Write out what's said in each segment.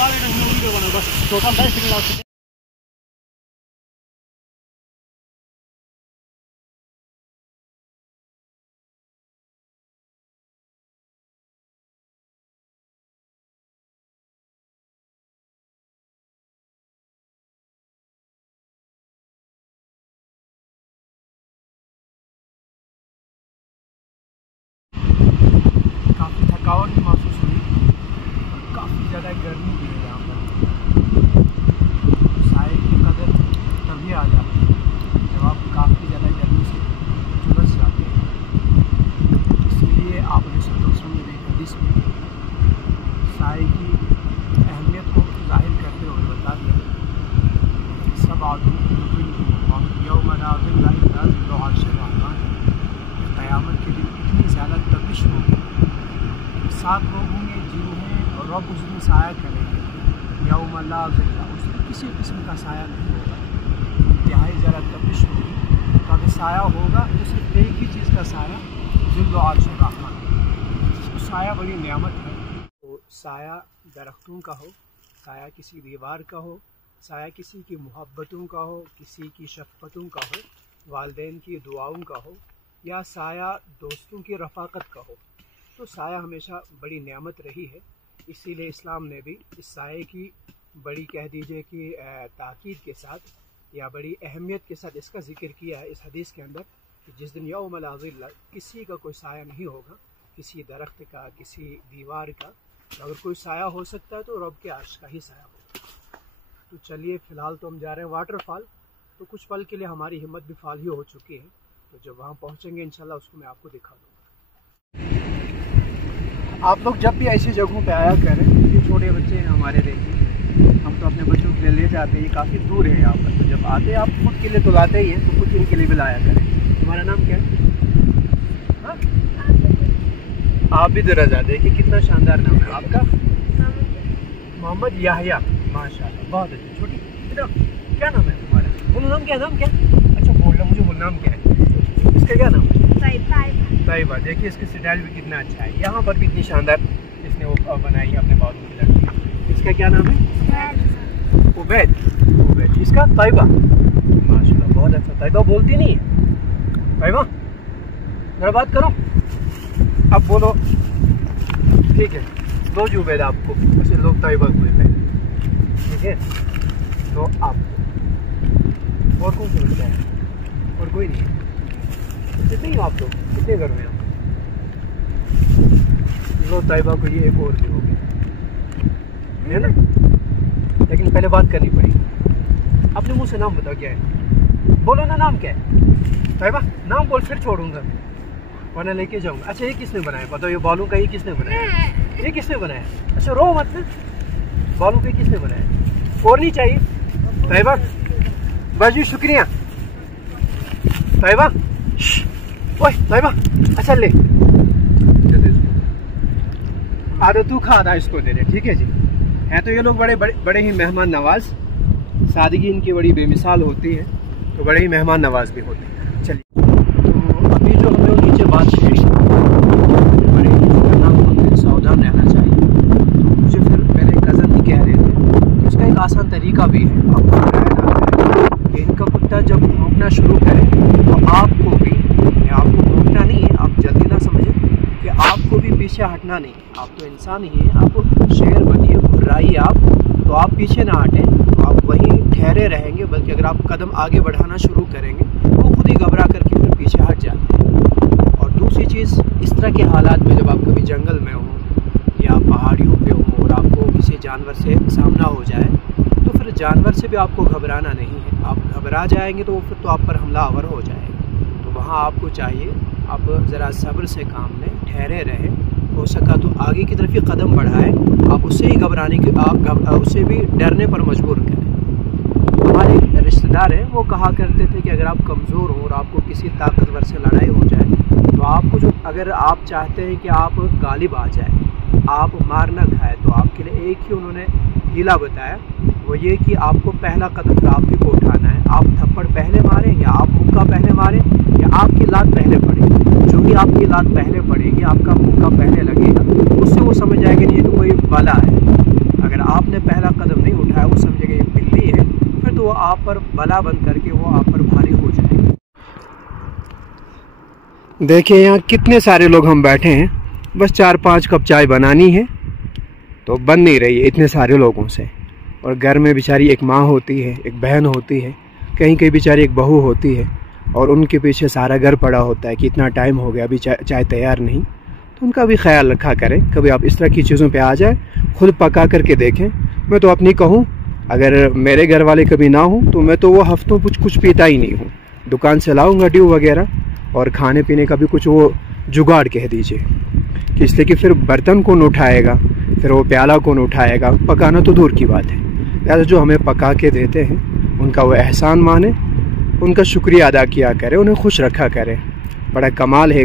Video बना बस total 10 second. काफ़ी थकावट भी महसूस हुई, काफ़ी ज़्यादा गर्मी भी है यहाँ पर। साए की कदर तभी आ जाती है जब आप काफ़ी ज़्यादा गर्मी से झुलस जाते हैं। इसलिए आपने सल्लल्लाहु अलैहि हदीस में साए की अहमियत को जाहिर करते हुए बता दिया, सब क़यामत के दिन इतनी ज़्यादा तपिश होगी, 7 लोग होंगे जिन्हें रब उस दिन साया करेंगे। यौम ला ज़िल्ला, उस दिन किसी किस्म का साया नहीं होगा, इंतहाई ज़्यादा तपिश होगी। तो अगर साया होगा तो सिर्फ एक ही चीज़ का साया, ज़िल्ल अर्श रहमान। तो साया बड़ी नेमत है। तो साया दरख्तों का हो, साया किसी दीवार का हो, साया किसी की मोहब्बतों का हो, किसी की शफ़क़तों का हो, वालिदैन की दुआओं का हो, या साया दोस्तों की रफ़ाकत का हो। तो साया हमेशा बड़ी नेमत रही है। इसीलिए इस्लाम ने भी इस साये की बड़ी कह दीजिए कि ताकीद के साथ या बड़ी अहमियत के साथ इसका ज़िक्र किया है इस हदीस के अंदर कि जिस दिन यौम ला ज़िल्ला, किसी का कोई साया नहीं होगा, किसी दरख्त का, किसी दीवार का। तो अगर कोई साया हो सकता है तो रब के अर्श का ही साया होगा। तो चलिए फ़िलहाल तो हम जा रहे हैं वाटरफॉल। तो कुछ पल के लिए हमारी हिम्मत भी फाल ही हो चुकी है। तो जब वहाँ पहुँचेंगे इंशाल्लाह उसको मैं आपको दिखा दूँगा। आप लोग जब भी ऐसी जगहों पे आया करें, ये छोटे बच्चे हैं हमारे, देखिए हम तो अपने बच्चों के लिए ले जाते हैं, ये काफ़ी दूर है यहाँ पर। तो जब आते हैं आप खुद के लिए तो लाते ही हैं, तो खुद इनके लिए भी लाया करें। तुम्हारा नाम क्या है? आबिद रज़ा। देखिए कितना शानदार नाम है आपका। मोहम्मद याहया, माशाल्लाह, बहुत अच्छा। छोटी क्या नाम है तुम्हारा? बोलो नाम क्या, नाम क्या? अच्छा बोलना, मुझे बोल नाम क्या है? इसका क्या नाम है? ताइबा। देखिए इसकी स्टाइल भी कितना अच्छा है। यहाँ पर भी इतनी शानदार इसने वो बनाई है अपने बालों की लड़की। इसका क्या नाम है? उबैद। उबैद। इसका ताइबा, माशाल्लाह, बहुत अच्छा। ताइबा बोलती नहीं है। ताइबा जरा बात करो, अब बोलो। ठीक है, दो जी उबैद आपको, ऐसे लोग ताइबा को उबैद, ठीक है। तो आप और कौन से बच्चा है? और कोई नहीं है? कितने ही आप लोग, कितने घर में आप? लो ताइबा को ये एक और भी होगी, है ना? लेकिन पहले बात करनी पड़ेगी। अपने मुंह से नाम बताओ क्या है? बोलो ना, नाम क्या है? ताइबा नाम बोल, फिर छोड़ूंगा वरना लेके जाऊंगा। अच्छा ये किसने बनाया बताओ? ये बालों का ये किसने बनाया? ये किसने बनाया? अच्छा रो मत ना, बालों का किसने बनाया? और नहीं चाहिए? ताइबा बस जी, शुक्रिया। ताइबा ओए ताइबा, अच्छा ले आदो तू खा, आधा इसको दे दे, ठीक है जी। हैं तो ये लोग बड़े ही मेहमान नवाज, सादगी इनकी बड़ी बेमिसाल होती है, तो बड़े ही मेहमान नवाज भी होते हैं। चलिए, तो अभी जो हमें नीचे बात छेड़ी, बड़े हमें सावधान रहना चाहिए। तो मुझे फिर मेरे कज़न ही कह रहे थे, उसका एक आसान तरीका भी है। आपको बताया जाता है कि इनका कुत्ता जब भौंकना शुरू करे तो आपको भी, आपको भौंकना नहीं है, आप जल्दी ना समझें कि आपको भी पीछे हटना नहीं है। आप तो इंसान ही हैं, आप शेर बनिए, घुर्राइए आप, तो आप पीछे ना हटें, तो आप वहीं ठहरे रहेंगे। बल्कि अगर आप कदम आगे बढ़ाना शुरू करेंगे तो खुद ही घबरा करके फिर पीछे हट जाते हैं। और दूसरी चीज़, इस तरह के हालात में जब आप कभी जंगल में हो या पहाड़ियों पे हो और आपको किसी जानवर से सामना हो जाए, तो फिर जानवर से भी आपको घबराना नहीं है। आप घबरा जाएंगे तो फिर तो आप पर हमलावर हो जाएगा। तो वहाँ आपको चाहिए आप ज़रा सब्र से काम लें, ठहरे रहें, हो सका तो आगे की तरफ ही कदम बढ़ाएं। आप उससे ही घबराने की, आप उससे भी डरने पर मजबूर करें। हमारे एक रिश्तेदार हैं, वो कहा करते थे कि अगर आप कमज़ोर हो और आपको किसी ताकतवर से लड़ाई हो जाए, तो आपको जो, अगर आप चाहते हैं कि आप गालिब आ जाए, आप मार ना खाए, तो आपके लिए एक ही उन्होंने हीला बताया, वो ये कि आपको पहला कदम फिर आप ही को उठाना है। आप थप्पड़ पहले मारें या आप मुक्का पहले मारें या आपकी लात पहले पड़े। जो भी आपकी लात पहले पड़ेगी, आपका मुक्का पहले लगेगा, उससे वो समझ जाएगा नहीं ये तो कोई बला है। अगर आपने पहला कदम नहीं उठाया, वो समझेगा ये बिल्ली है, फिर तो वो आप पर बला बन करके वो आप पर भारी हो जाएगी। देखिए यहाँ कितने सारे लोग हम बैठे हैं, बस 4-5 कप चाय बनानी है तो बन नहीं रही है इतने सारे लोगों से। और घर में बेचारी एक माँ होती है, एक बहन होती है, कहीं कहीं बेचारी एक बहू होती है, और उनके पीछे सारा घर पड़ा होता है कि इतना टाइम हो गया अभी चाय तैयार नहीं। तो उनका भी ख्याल रखा करें। कभी आप इस तरह की चीज़ों पे आ जाए, खुद पका करके देखें। मैं तो अपनी कहूँ, अगर मेरे घर वाले कभी ना हो तो मैं तो वो हफ्तों कुछ पीता ही नहीं हूँ। दुकान से लाऊंगा ड्यू वगैरह, और खाने पीने का भी कुछ वो जुगाड़ कह दीजिए कि इसलिए कि फिर बर्तन कौन उठाएगा, फिर वो प्याला कौन उठाएगा, पकाना तो दूर की बात है। लिहाजा जो हमें पका के देते हैं उनका वो एहसान माने, उनका शुक्रिया अदा किया करें, उन्हें खुश रखा करें। बड़ा कमाल है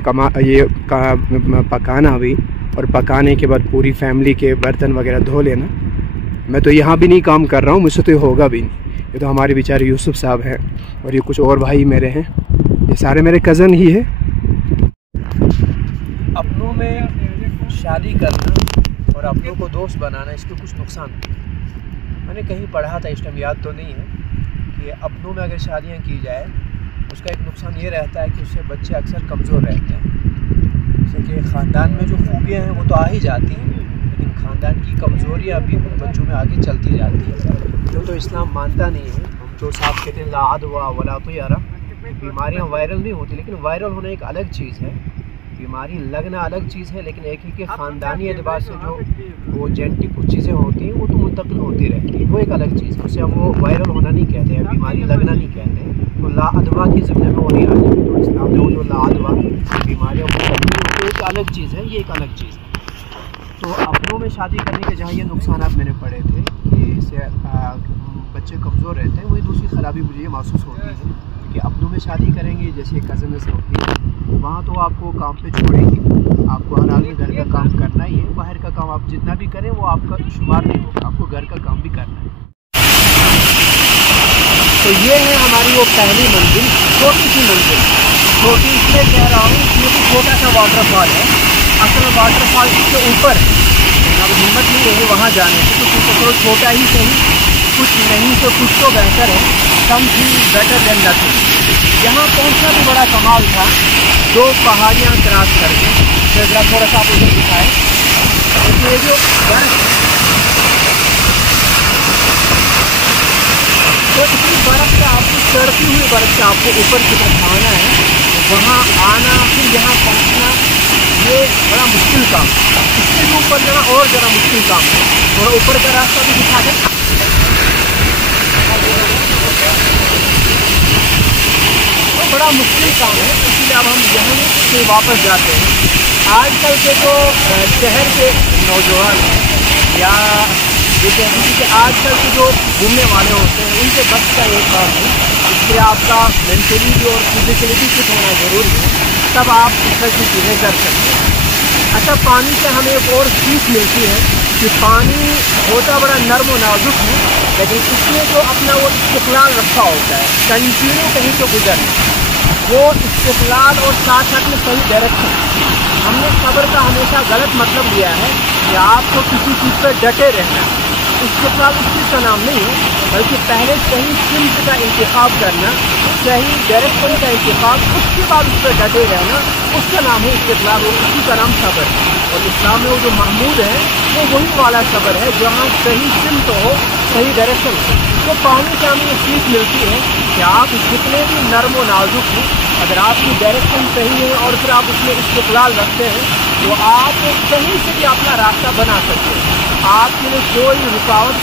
पकाना भी, और पकाने के बाद पूरी फैमिली के बर्तन वगैरह धो लेना। मैं तो यहाँ भी नहीं काम कर रहा हूँ, मुझसे तो ये होगा भी नहीं। ये तो हमारे बेचारे यूसुफ साहब हैं, और ये कुछ और भाई मेरे हैं, ये सारे मेरे कज़न ही है। अपनों में शादी करना और अपनों को दोस्त बनाना, इसके कुछ नुकसान हैं। मैंने कहीं पढ़ा था, इस टाइम याद तो नहीं है, कि अपनों में अगर शादियाँ की जाए उसका एक नुकसान ये रहता है कि उससे बच्चे अक्सर कमज़ोर रहते हैं। जैसे कि ख़ानदान में जो खूबियाँ हैं वो तो आ ही जाती हैं, लेकिन ख़ानदान की कमज़ोरियाँ भी बच्चों में आगे चलती जाती हैं, जो तो इस्लाम मानता नहीं है। हम तो साफ कहते हैं ला अदवा वला तयरा, बीमारियाँ वायरल नहीं होती, लेकिन वायरल होना एक अलग चीज़ है, बीमारी लगना अलग चीज़ है। लेकिन एक ही के ख़ानदानी एतबार से जो वो जेनेटिक कुछ चीज़ें होती हैं वो तो मुंतकिल होती रहती है, वो एक अलग चीज़ है। उसे हम वो वायरल होना नहीं कहते हैं, बीमारी लगना नहीं कहते हैं। तो ला अदवा की ज़िम्मे में वो नहीं आ जाती। तो इस्लाम में वो जो ला अदवा बीमारियाँ मुंतकिल एक अलग चीज़ है, ये एक अलग चीज़ है। तो अपनों में शादी करने के जहाँ ये नुकसान मैंने पढ़े थे कि इससे बच्चे कमज़ोर रहते हैं, वही दूसरी ख़राबी मुझे ये महसूस होती है कि अपनों में शादी करेंगे, जैसे कज़न्स होती है, वहाँ तो आपको काम पे छोड़ेंगे, आपको हर हाल में घर का काम करना ही है। बाहर का काम आप जितना भी करें वो आपका शुमार नहीं होगा, आपको घर का काम भी करना है। तो ये है हमारी वो पहली मंजिल, छोटी सी मंजिल। छोटी इसलिए कह रहा हूँ क्योंकि छोटा सा वाटरफॉल है। असल वाटरफॉल के ऊपर अब हिम्मत नहीं रहेगी वहाँ जाने की, तो थोड़ा छोटा ही सही, कुछ नहीं तो कुछ तो बेहतर है, समथिंग बेटर देन नथिंग। यहाँ पहुँचना भी बड़ा कमाल था, 2 पहाड़ियाँ क्रॉस करके। तो जरा थोड़ा सा आप उधर दिखाएँ, तो ये जो बर्फ, तो इतनी बर्फ़ से आपको, चढ़ती हुई बर्फ़ से आपको ऊपर की तरफ आना है, वहाँ आना फिर यहाँ पहुँचना, ये बड़ा मुश्किल काम। इससे भी ऊपर जाना और ज़रा मुश्किल काम है। थोड़ा ऊपर का रास्ता भी दिखा दें। तो बड़ा मुश्किल काम है, इसलिए अब हम यहाँ से वापस जाते हैं। आजकल के जो शहर के नौजवान हैं, या जो कहते हैं कि आजकल के जो घूमने वाले होते हैं, उनके बस का एक काम है, इसलिए आपका मेंटली भी और फिजिकली भी फिट होना ज़रूरी है, तब आप इस तरह की चीज़ें कर सकते हैं। अच्छा, पानी से हमें एक और सीख मिलती है कि पानी होता बड़ा नर्म और नाजुक है, लेकिन इसमें जो अपना वो इस्तिक़लाल रखा होता है, कंटिन्यू कहीं तो गुजर वो इस्तिक़लाल, और साथ साथ में सही डायरेक्शन। हमने सब्र का हमेशा गलत मतलब लिया है कि आपको किसी चीज़ पर डटे रहना। इस्तिक़लाल उस चीज़ का नाम नहीं है, बल्कि पहले सही सिम्त का इंतखाब करना, सही डायरेक्शन का इंतखाब, उसके बाद उस पर डटे रहना, उसका नाम है इस्तिक़लाल, और उसी का नाम सब्र। और इस्लाम में वो जो महमूद है वो वही वाला सब्र है जहाँ सही सिम्त हो, सही डायरेक्शन हो। तो पानी से हमें सीख मिलती है कि आप जितने भी नर्म और नाजुक हैं, अगर आपकी डायरेक्शन सही है और फिर आप उसमें इस्तिक़लाल रखते हैं, तो आप कहीं से भी अपना रास्ता बना सकते हैं। आपके लिए कोई रुकावट,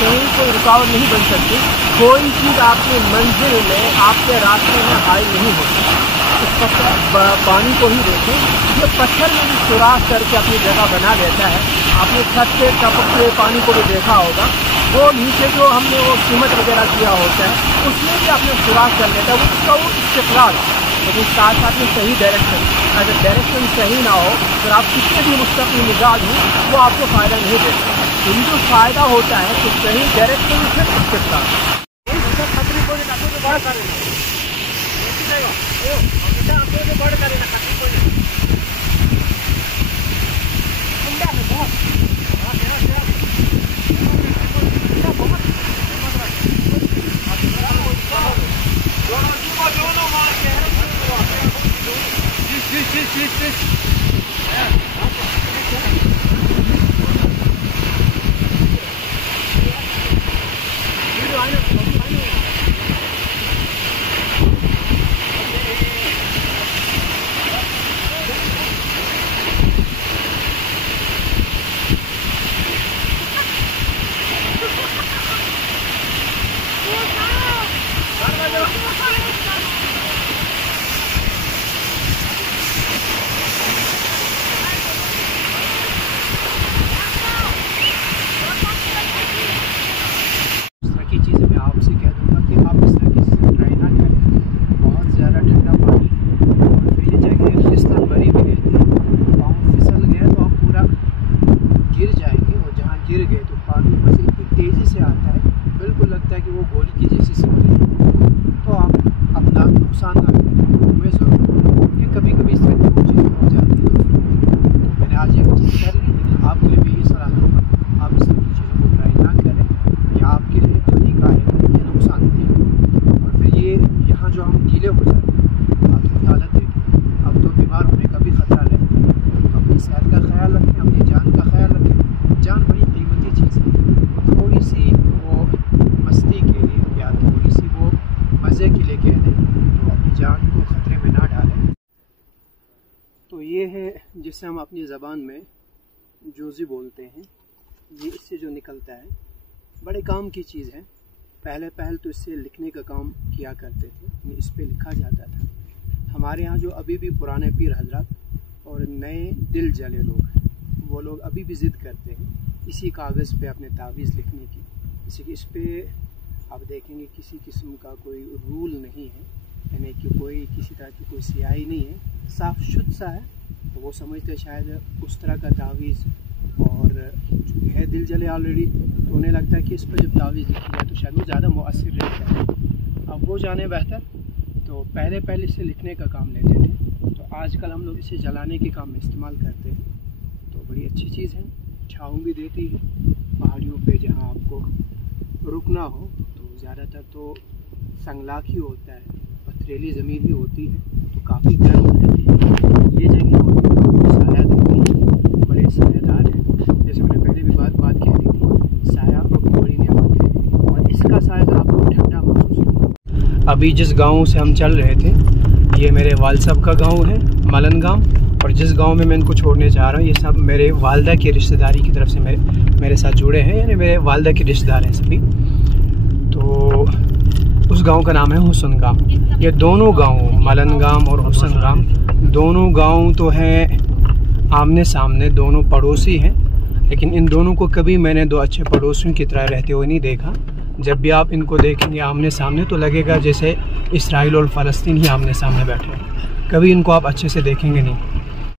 कहीं कोई रुकावट नहीं बन सकती, कोई चीज़ आपके मंजिल में, आपके रास्ते में हाइल नहीं होती। इस पानी को ही देखें, ये पत्थर में भी सुराख करके अपनी जगह बना लेता है। आपने छत से टपकते पानी को भी देखा होगा, वो नीचे जो हमने वो सीमेंट वगैरह किया होता है, उसमें भी आपने सुराख कर लेता है, उसका वो इस्तिक़लाल। लेकिन साथ साथ में सही डायरेक्शन, अगर डायरेक्शन सही ना हो तो आप कितने भी मुस्तक़िल मिजाज हो वो आपको फ़ायदा नहीं देता। तो जो फ़ायदा होता है तो सही डायरेक्शन से इस्तिक़लाल। ये है जिसे हम अपनी ज़बान में जोज़ी बोलते हैं। ये इससे जो निकलता है बड़े काम की चीज़ है। पहले तो इससे लिखने का काम किया करते थे, इस पे लिखा जाता था। हमारे यहाँ जो अभी भी पुराने पीर हजरत और नए दिल जले लोग हैं, वो लोग अभी भी ज़िद करते हैं इसी कागज़ पे अपने तावीज़ लिखने की। इस पर आप देखेंगे किसी किस्म का कोई रूल नहीं है, यानी कि कोई किसी तरह की कोई स्याही नहीं है, साफ शुद्ध सा है। तो वो समझते शायद उस तरह का तावीज़, और चूँकि है दिल जले ऑलरेडी, तो उन्हें लगता है कि इस पर जब तावीज़ लिखी जाए तो शायद वो ज़्यादा मुअस्सिर रहता है। अब वो जाने बेहतर। तो पहले इसे लिखने का काम लेते थे, तो आजकल हम लोग इसे जलाने के काम में इस्तेमाल करते हैं। तो बड़ी अच्छी चीज़ है, छाँव भी देती है। पहाड़ियों पे जहाँ आपको रुकना हो तो ज़्यादातर तो संगलाख ही होता है, पथरीली ज़मीन ही होती है, तो काफ़ी गर्म रहती है। ये जगह साया देती है, बड़े सायादार हैं। जैसे मैंने पहले भी बात कह दी थी, साया और बड़ी नियामत है, और इसका साया आपको ठंडा महसूस होगा। अभी जिस गाँव से हम चल रहे थे, ये मेरे वालिद साहब का गाँव है, मलन गाँव। और जिस गांव में मैं इनको छोड़ने जा रहा हूँ, ये सब मेरे वालदा की रिश्तेदारी की तरफ से मेरे साथ जुड़े हैं, यानी मेरे वालदा के रिश्तेदार हैं सभी। तो उस गांव का नाम है हुसन गांव। ये दोनों गांव, मलन गांव और हुसन गांव, दोनों गांव तो हैं आमने सामने, दोनों पड़ोसी हैं। लेकिन इन दोनों को कभी मैंने दो अच्छे पड़ोसियों की तरह रहते हुए नहीं देखा। जब भी आप इनको देखेंगे आमने सामने तो लगेगा जैसे इसराइल और फ़लस्तीन ही आमने सामने बैठे हैं। कभी इनको आप अच्छे से देखेंगे नहीं।